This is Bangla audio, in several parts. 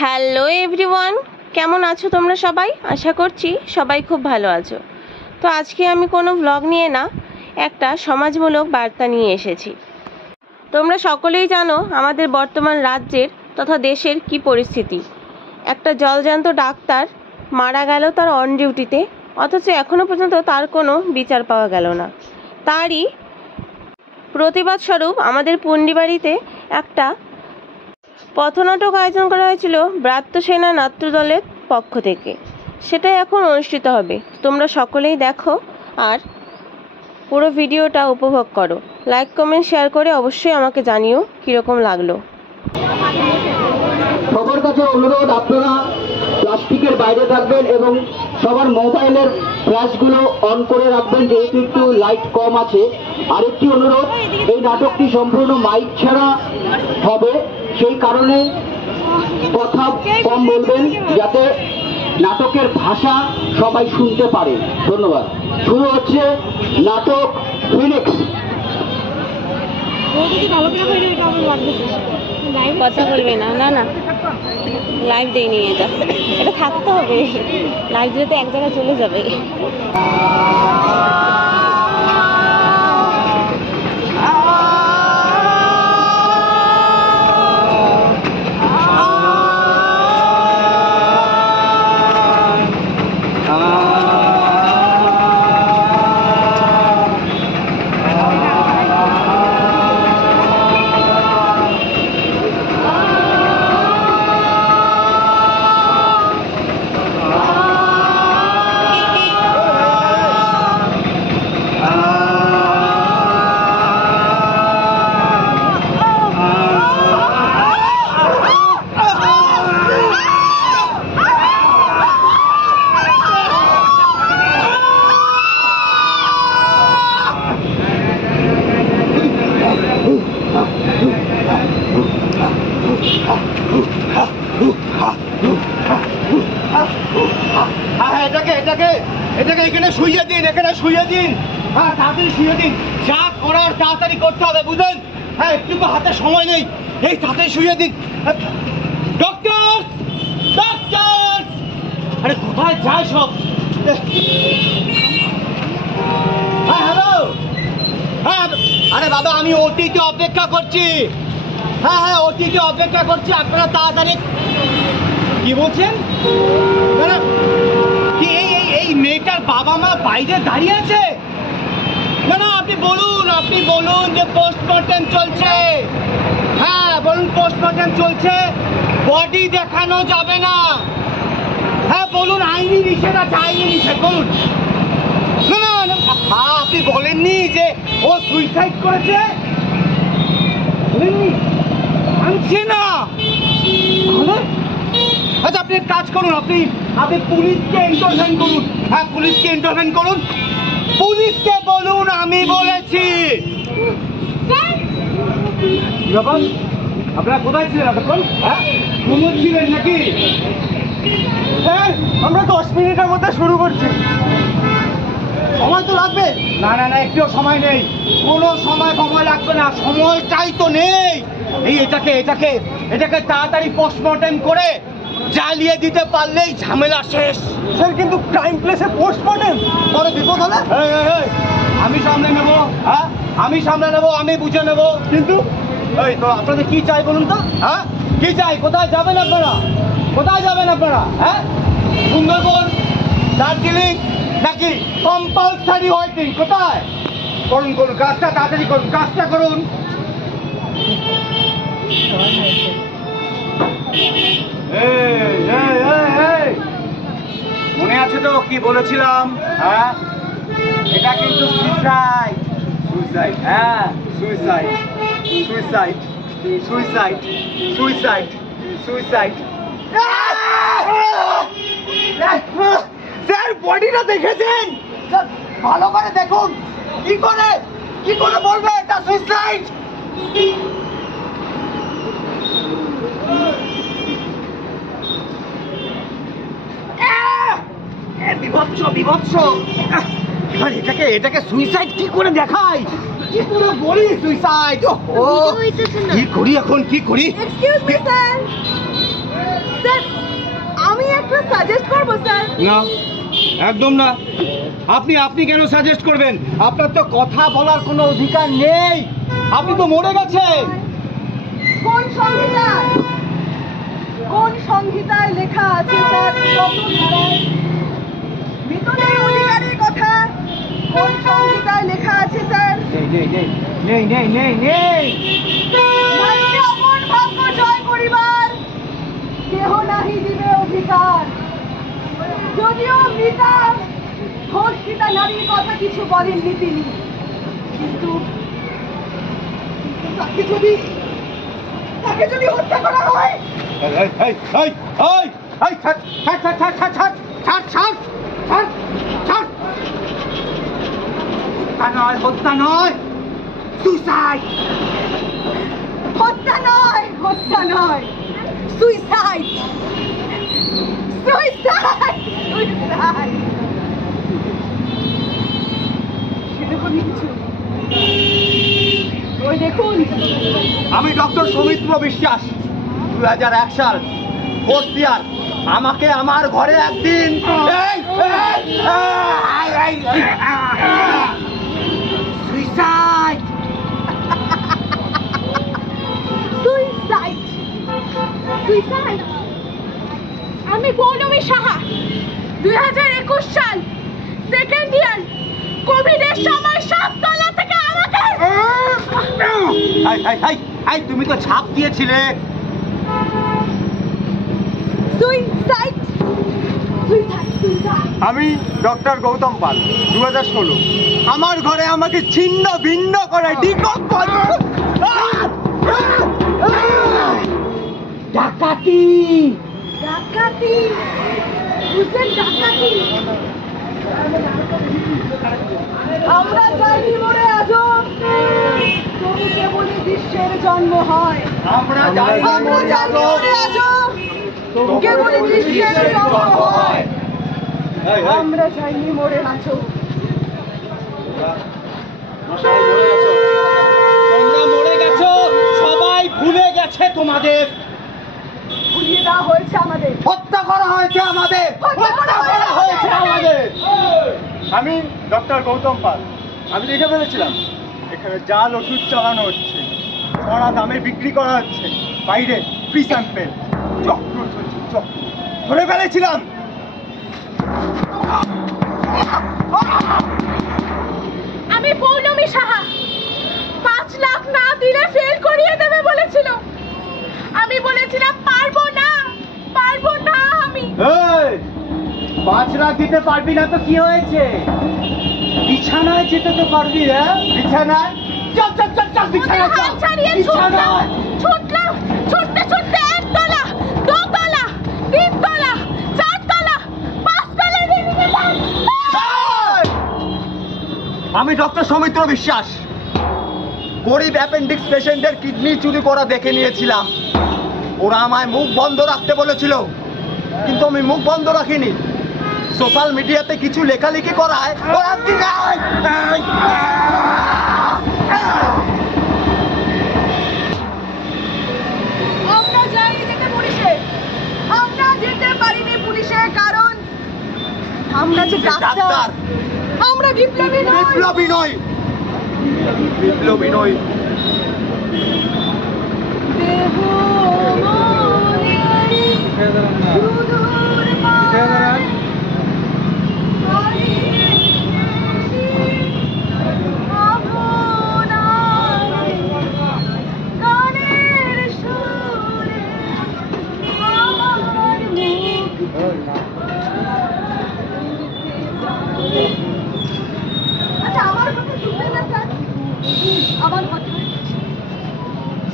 হ্যালো এভরিওয়ান, কেমন আছো তোমরা সবাই? আশা করছি সবাই খুব ভালো আছো। তো আজকে আমি কোনো ব্লগ নিয়ে না, একটা সমাজমূলক বার্তা নিয়ে এসেছি। তোমরা সকলেই জানো আমাদের বর্তমান রাজ্যের তথা দেশের কি পরিস্থিতি। একটা জলজ্যান্ত ডাক্তার মারা গেল তার অন ডিউটিতে, অথচ এখনও পর্যন্ত তার কোনো বিচার পাওয়া গেল না। তারই প্রতিবাদ স্বরূপ আমাদের পুন্ডিবাড়িতে একটা পথনাটক আয়োজন করা হয়েছিল ব্রাত্য সেনা নাট্য দলের পক্ষ থেকে। সেটাই এখন অনুষ্ঠিত হবে। তোমরা সকলেই দেখো আর পুরো ভিডিওটা উপভোগ করো। লাইক কমেন্ট শেয়ার করে অবশ্যই আমাকে জানিও কীরকম লাগলো। সবার কাছে অনুরোধ, আপনারা প্লাস্টিকের বাইরে থাকবেন এবং সবার মোবাইলের ফ্ল্যাশগুলো অন করে রাখবেন, যেহেতু একটু লাইট কম আছে। আরেকটি অনুরোধ, এই নাটকটি সম্পূর্ণ মাইক ছাড়া হবে, সেই কারণে কথা কম বলবেন যাতে নাটকের ভাষা সবাই শুনতে পারে। ধন্যবাদ। শুরু হচ্ছে নাটক ফিনিক্স। কথা বলবে না? না না, লাইভ দিয়ে নিয়ে এটা থাকতে হবে। লাইভ দিলে তো এক জায়গায় চলে যাবে। এটাকে এখানে শুইয়ে দিন, হ্যাঁ তাড়াতাড়ি শুইয়ে দিন। যা করার তাড়াতাড়ি করতে হবে, বুঝলেন? হ্যাঁ, একটু হাতে সময় নেই, এই তাড়াতাড়ি শুইয়ে দিন। ডক্টর, আরে কোথায় যায় সব? হ্যাঁ হ্যালো, হ্যাঁ আরে বাবা, আমি ওটিতে অপেক্ষা করছি। হ্যাঁ ওটিতে অপেক্ষা করছি, আপনারা তাড়াতাড়ি। কি বলছেন? এই মেয়েটার বাবা মা বাইরে দাঁড়িয়ে আছে। না আপনি বলুন যে পোস্টমর্টেম চলছে। হ্যাঁ বলুন, পোস্টমর্টেম চলছে, বডি দেখানো যাবে না। হ্যাঁ বলুন, আইনি নিষেধ আছে, বলুন। না আপনি বলেননি যে ও সুইসাইড করেছে? বলেননি? আনছে না। আচ্ছা, আপনি এক কাজ করুন, আপনি পুলিশকে ইন্টারভেন করুন। হ্যাঁ, পুলিশকে ইন্টারভেন করুন, পুলিশকে বলুন আমি বলেছি। ব্যাপার, আপনারা কোথায় ছিলেন এতক্ষণ? হ্যাঁ, ঘুমোচ্ছিলেন নাকি? হ্যাঁ, আমরা 10 মিনিটের মধ্যে শুরু করছি। সময় তো লাগবে? না একটুও সময় নেই, কোনো সময় লাগবে না, সময়টাই তো নেই। এটাকে তাড়াতাড়ি পোস্টমর্টেম করে জ্বালিয়ে দিতে পারলেই ঝামেলা শেষ। স্যার, কিন্তু ক্রাইম প্লেসে পোস্টমর্টেম পরে বিপদ হলে? আমি সামনে নেব। হ্যাঁ, আমি বুঝে নেব। কিন্তু এই তো আপনাদের কি চাই বলুন তো? হ্যাঁ, কি চাই? কোথায় যাবেন আপনারা? হ্যাঁ, সুন্দরবন, দার্জিলিং নাকি কম্পালসারি ওয়েটিং? কোথায়? করুন, কাজটা তাড়াতাড়ি করুন, মনে আছে তো কি বলেছিলাম? হ্যাঁ, এটা কিন্তু সুইসাইড। হ্যাঁ, সুইসাইড। স্যার, বডিটা দেখেছেন? ভালো করে দেখুন। কি করে বলবে এটা সুইসাইড? বিভৎস। এবার এটাকে সুইসাইড কি করে দেখাই? কি করে বলি সুইসাইড? কি করি এখন? Excuse me, sir. না, একদম না। আপনি আপনি কেন সাজেস্ট করবেন? আপনার তো কথা বলার কোনো অধিকার নেই। আপনি তো মরে গেছেন। কোন সংহিতায় লেখা আছে স্যার? কত ধারায় মৃতদের অধিকারের কথা কোন সংহিতায় লেখা আছে স্যার? নেই। নারীকে আপন ভাগ্য জয় করিবার কেহ নাহি দিবে অধিকার। যদিও মৃতা ধর্ষিতা নারীর কথা কিছু বলেননি তিনি, কিন্তু তাকে যদি হত্যা করা হয়, হত্যা নয়, সুইসাইড। হত্যা নয়, সুইসাইড। সেরকমই কিছু। ওই দেখুন, আমি ডক্টর সৌমিত্র বিশ্বাস, 2001 সাল, ফোর্থ ইয়ার। আমাকে আমার ঘরে একদিন সুইসাইড। আমি পৌলমী সাহা, 2021 সাল, সেকেন্ড ইয়ার। কোভিডের সময় 7 তলা থেকে আমাকে তুমি তো ছাপ দিয়েছিলে। সুইসাইড। আমি ডক্টর গৌতম পাল, 2016। আমার ঘরে আমাকে ছিন্ন ভিন্ন করে ডাকাতি। বুঝলেন, ডাকাতি। আমরা যাইনি মরে আজও, তবু কেবলই বিশ্বের জন্ম হয়। আমরা যাইনি মরে আজও, কেবলই বিশ্বের জন্ম হয়। আমরা যাইনি মরে আজও। তোমরা মরে গেছো, সবাই ভুলে গেছে তোমাদের। ভুলিয়ে দেওয়া হয়েছে আমাদের, হত্যা করা হয়েছে আমাদের। আমি ডক্টর গৌতম পাল। আমি দেখে ফেলেছিলাম এখানে জাল ওষুধ চালানো হচ্ছে, চড়া দামে বিক্রি করা হচ্ছে, বাইরে ফ্রি স্যাম্পেল, চক্র চলছে, চক্র ধরে ফেলেছিলাম। আমি পৌলমী সাহা, 5 লাখ না দিলে ফেল করিয়ে দেবে বলেছিল। আমি বলেছিলাম পারবো না। আমি 5 লাখ দিতে পারবি না তো কি হয়েছে? বিছানায় যেতে তো পারবি। বিছানায় চল, বিছানায় চল। হাত ছাড়িয়ে ছুটলাম, ছুটতে 1 তলা, 2 তলা, 3 তলা, 4 তলা, 5 তলায় নেমে গেলাম। আমি ডক্টর সৌমিত্র বিশ্বাস, গরিব অ্যাপেন্ডিক্স পেশেন্টের কিডনি চুরি করা দেখে নিয়েছিলাম। ওরা আমায় মুখ বন্ধ রাখতে বলেছিল, কিন্তু আমি মুখ বন্ধ রাখিনি। সোশ্যাল মিডিয়াতে কিছু লেখালেখি করায় আমরা যেতে পারিনি পুলিশে, কারণ আমরা যে ডাক্তার। আমরা বিপ্লবী নই। আচ্ছা, আমার কথা শুনবেন না স্যার? আমার কথা,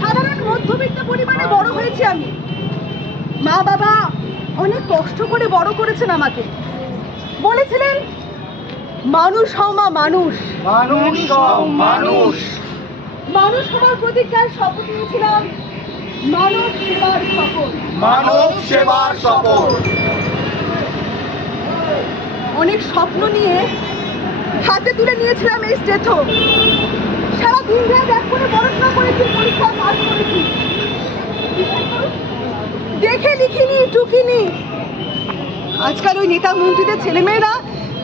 সাধারণ মধ্যবিত্ত পরিবারে বড় হয়েছি আমি। মা বাবা অনেক কষ্ট করে বড় করেছেন আমাকে। বলেছিলেন মানুষ হও মা, মানুষ হওয়ার প্রতিজ্ঞায় শপথ নিয়েছিলাম। মানব সেবার শপথ। অনেক স্বপ্ন নিয়ে হাতে তুলে নিয়েছিলাম এই স্টেথো। সারা দিন রাত এক করে পড়াশোনা করেছি, পরীক্ষা পাস করেছি। দেখে লিখিনি, টুকিনি। আজকাল ওই নেতা মন্ত্রীদের ছেলেমেয়েরা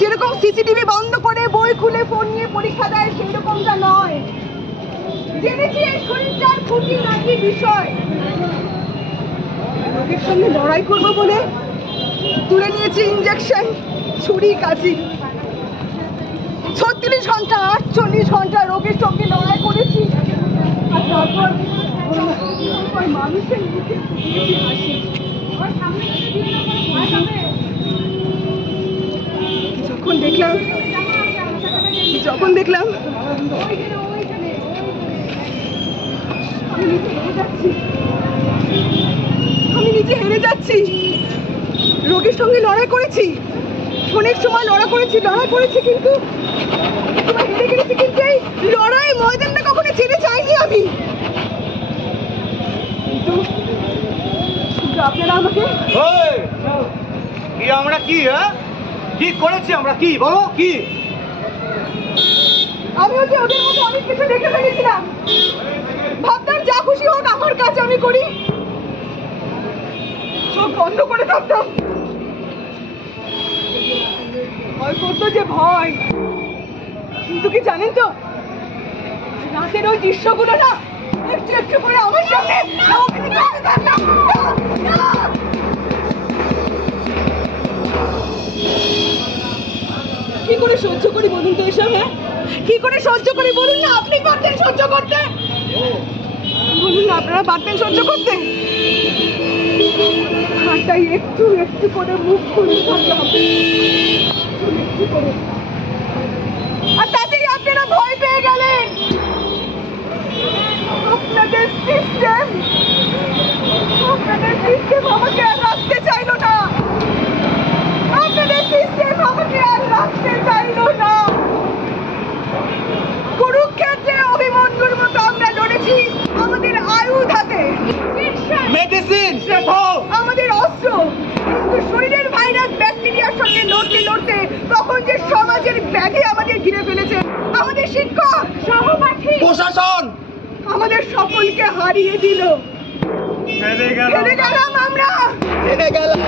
যেরকম সিসিটিভি বন্ধ করে বই খুলে ফোন নিয়ে পরীক্ষা দেয় সেই রকমটা নয়। জেনেছি এই শরীরটার খুবই নাকি বিষয়। রোগের সঙ্গে লড়াই করবো বলে তুলে নিয়েছি ইঞ্জেকশন, ছুরি, কাঁচি। 36 ঘন্টা 48 ঘন্টা রোগের সঙ্গে লড়াই করেছি। আর তারপর মানুষের মুখে ফুটিয়েছি হাসি। যখন দেখলাম আমি নিজে হেরে যাচ্ছি। রোগের সঙ্গে লড়াই করেছি, অনেক সময় লড়াই করেছি কিন্তু হেরে গেছি। কিন্তু এই লড়াই ময়দানটা কখনো ছেড়ে চাইনি আমি। কিন্তু আপনারা আমাকে আমরা কি কি করেছি, আমরা কি বলো কি? আমি হচ্ছে ওদের মধ্যে অনেক কিছু দেখে ফেলেছিলাম। ভাবতাম যা খুশি হোক আমার কাছে আমি করি, চোখ বন্ধ করে থাকতাম। ভয় করতো যে ভয়, কিন্তু কি জানেন তো রাতের ওই দৃশ্যগুলো না একটু একটু করে আমার সামনে কি করে সহ্য করি বলুন তো এসব? হ্যাঁ, কি করে সহ্য করি বলুন না? আপনি পারতেন সহ্য করতে? বলুন না, আপনারা পারতেন সহ্য করতে? হাতটাই একটু একটু করে মুখ খুলতে থাকলাম, একটু করে। আর তাতেই আপনারা ভয় পেয়ে গেলেন। আপনাদের সিস্টেম আমাকে আর রাখতে চাইলো না। আপনাদের সিস্টেম আমাকে আর রাখতে চাইলো না। কুরুক্ষেত্রে অভিমন্যুর মতো আমরা লড়েছি আমাদের আয়ুধ হাতে, মেডিসিন, আমাদের অস্ত্র। কিন্তু শরীরের ভাইরাস ব্যাকটেরিয়ার সঙ্গে লড়তে লড়তে তখন যে সমাজের ব্যাধি আমাদের ঘিরে ফেলেছে, আমাদের শিক্ষক, সহপাঠী, প্রশাসন আমাদের সকলকে হারিয়ে দিল। হেরে গেলাম আমরা, হেরে গেলাম।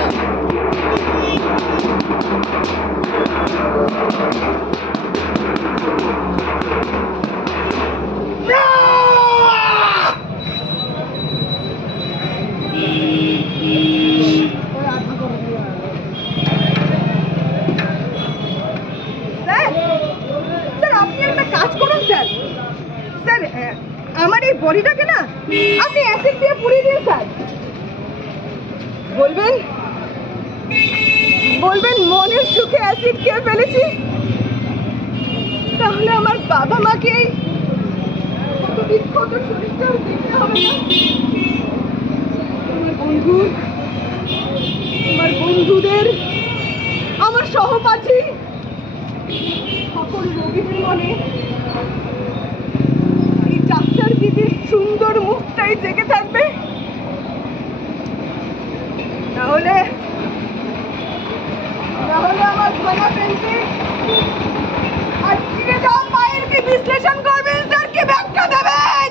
স্যার আপনি একটা কাজ করুন স্যার। স্যার আমার এই বডিটাকে না আপনি অ্যাসিড দিয়ে পুড়িয়ে দিন স্যার। বলবেন মনের সুখে অ্যাসিড খেয়ে ফেলেছি, তাহলে আমার বাবা মাকে কত বিক্ষত শরীরটাও দেখতে হবে না। আমার বন্ধুদের, আমার সহপাঠী, সকল রোগীদের মনে এই ডাক্তার দিদির সুন্দর মুখটাই জেগে থাকবে। তাহলে আমার ভাঙা পেন্সিল আর চিড়ে যাওয়া পায়ের কি বিশ্লেষণ করবেন স্যার, কি ব্যাখ্যা দেবেন?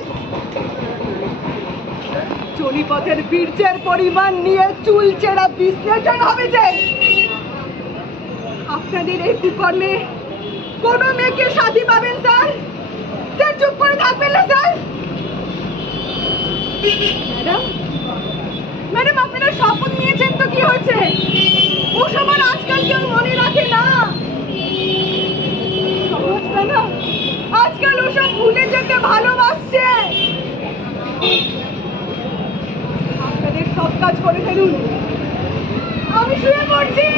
চলিপথের বীর্যের পরিমাণ নিয়ে চুলচেরা বিশ্লেষণ হবে যে আপনাদের এই কুকর্মে কোন মেয়েকে সাথী পাবেন স্যার? স্যার চুপ করে থাকবেন না স্যার। ম্যাডাম আপনারা শপথ নিয়েছেন তো কি হয়েছে? ওসব আর আজকাল কেউ মনে রাখে না। সমাজটা না আজকাল ওসব ভুলে যেতে ভালোবাসছে। আপনাদের সব কাজ করে ফেলুন, আমি শুয়ে পড়ছি।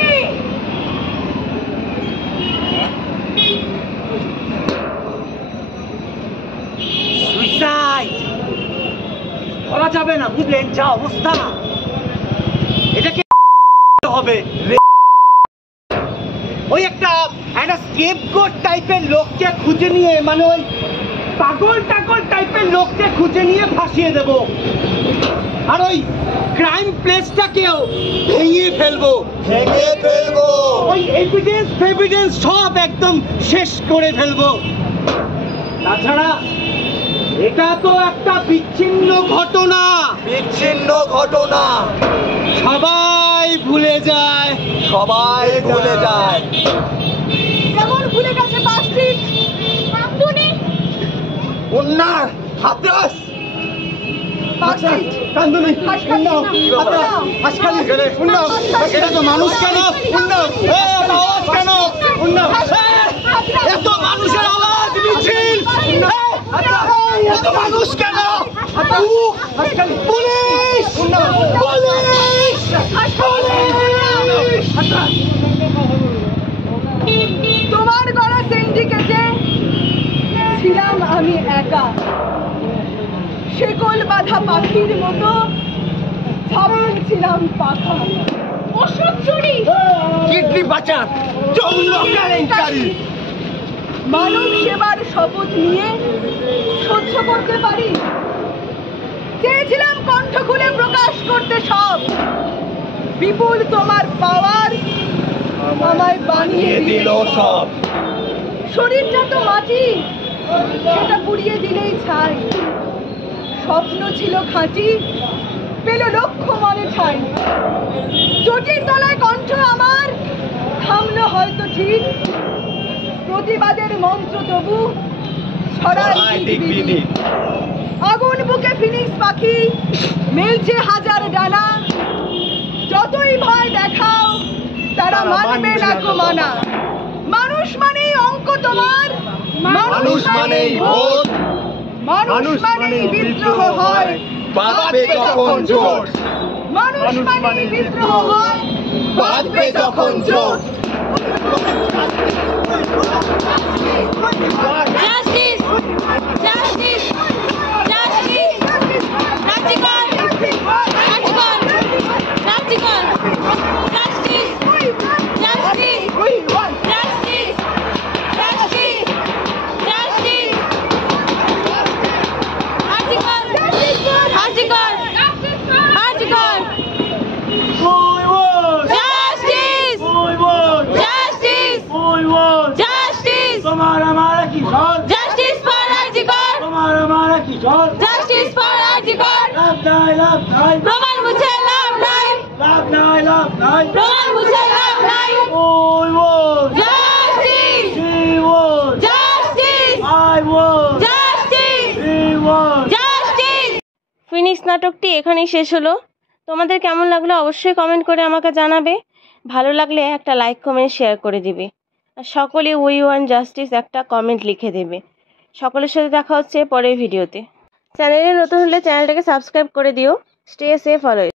সুইসাইড করা যাবে না, বুঝলেন? যা অবস্থা, এটাকে হবে ওই একটা স্কেপগোট টাইপের লোককে খুঁজে নিয়ে, মানে ওই পাগল টাইপের লোককে খুঁজে নিয়ে ফাঁসিয়ে দেব। আর ওই ক্রাইম প্লেসটাকেও ভেঙে ফেলবো। ওই এভিডেন্স সব একদম শেষ করে ফেলবো। তাছাড়া এটা তো একটা বিচ্ছিন্ন ঘটনা, সবাই ভুলে যায়, সবাই ভুলে যায়। যেমন ভুলে গেছে পার্কস্ট্রিট, কামদুনি, উন্নার হাতরাস পার্কস্ট্রিট, কান্দুনি হাসখালি, হাসখালি উন্নাও এটা তো মানুষ কেন উন্নাও আওয়াজ কেন উন্নাও এত মানুষের আওয়াজ মিছিল এত মানুষ কেন পুলিশ পুলিশ তোমার গলা সিন্ডিকেটে ছিলাম আমি একা, শেকল বাঁধা পাখির মতো ছিলাম পাখা। ওষুধ চুরি, কিডনি বাঁচান যৌন কেলেঙ্কারি মানব সেবার শপথ নিয়ে সহ্য করতে পারি, চেয়েছিলাম কণ্ঠ খুলে প্রকাশ করতে সব, বিপুল তোমার পাওয়ার আমায় বানিয়ে দিল সব শরীরটা তো মাটি, সেটা পুড়িয়ে দিলেই ছাই, স্বপ্ন ছিল খাঁটি, পেল লক্ষ্য মনে ঠাই, চটির তলায় কণ্ঠ আমার থামলো হয়তো ঠিক, প্রতিবাদের মন্ত্র তবু ছড়ায় দিকবিদিক। আগুন বুকে ফিনিক্স পাখি মেলছে হাজার ডানা, যতই ভয় দেখাও তারা মানবে না কো মানা। মানুষ মানেই অঙ্ক তোমার, মানুষ মানেই ভোট মানুষ মানেই বিদ্রোহ হয়, বাঁধবে যখন জোট মানুষ মানেই বিদ্রোহ হয়, বাঁধবে যখন জোট জাস্টিস, জাস্টিস, জাস্টিস, রাজ্যপাল, রাজ্যপাল, রাজ্যপাল, justice, justice, justice, justice, justice, রাজ্যপাল, রাজ্যপাল, রাজ্যপাল, জাস্টিস, জাস্টিস, জাস্টিস, তোমার আমার কি ঝড় জাস্টিস ফর রাজ্যপাল, তোমার আমার কি ঝড় জাস্টিস ফর রাজ্যপাল, লাভ নাই প্রমাণ মুছে লাভ নাই, লাভ নাই প্রমাণ মুছে লাভ নাই, ওই ওই justice, he won justice, I won justice, he won justice. Phoenix নাটকটি এখানেই শেষ হলো। তোমাদের কেমন লাগলো অবশ্যই কমেন্ট করে আমাকে জানাবে। ভালো লাগলে একটা লাইক কমেন্ট শেয়ার করে দিবে, আর সকলে উই ওয়ান্ট জাস্টিস একটা কমেন্ট লিখে দেবে। সকলের সাথে দেখা হচ্ছে পরের ভিডিওতে। চ্যানেলে নতুন হলে চ্যানেলটাকে সাবস্ক্রাইব করে দিও। Stay safe always.